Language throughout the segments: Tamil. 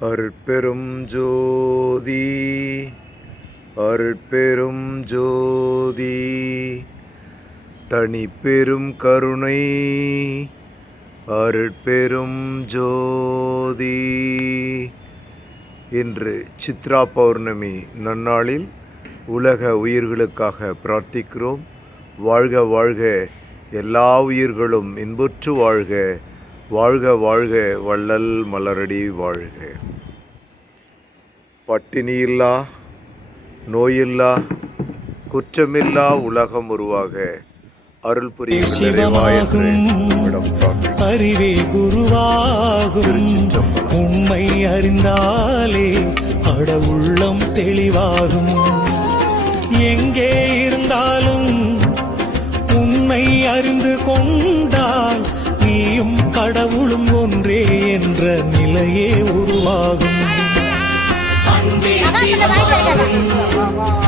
அருட்பெரும் ஜோதி அருட்பெரும் ஜோதி தனி பெரும் கருணை அருட்பெரும் ஜோதி. இன்று சித்ரா பௌர்ணமி நன்னாளில் உலக உயிர்களுக்காக பிரார்த்திக்கிறோம். வாழ்க வாழ்க எல்லா உயிர்களும் இன்புற்று வாழ்க. வாழ்க வாழ்க வள்ளல் மலரடி வாழ்க பட்டினியில்லா நோயில்லா குற்றமில்லா உலகம் உருவாக அருள் புரியும். அறிவே குருவாகும். உண்மை அறிந்தாலே அட உள்ளம் தெளிவாகும் எங்கே இருந்தாலும் 现在把你带开。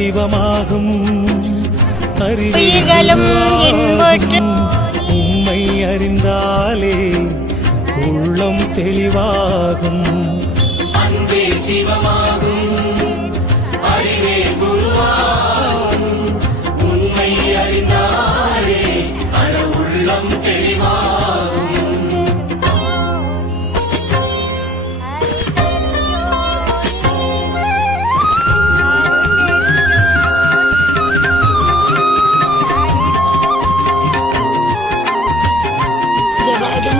சிவமாகும். அறிவே உயிர்களும் இன்புற்று. உண்மை அறிந்தாலே உள்ளம் தெளிவாகும். அன்பே சிவமாகும்.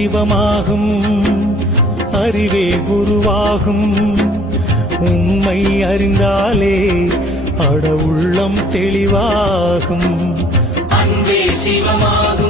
சிவமாகும். அறிவே குருவாகும். உண்மை அறிந்தாலே அட உள்ளம் தெளிவாகும். அன்பே சிவமாகும்.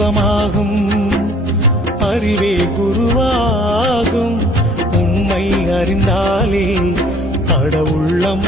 தெய்வமாகும் அறிவே குருவாகும். உண்மை அறிந்தாலே கடவுள்ளம்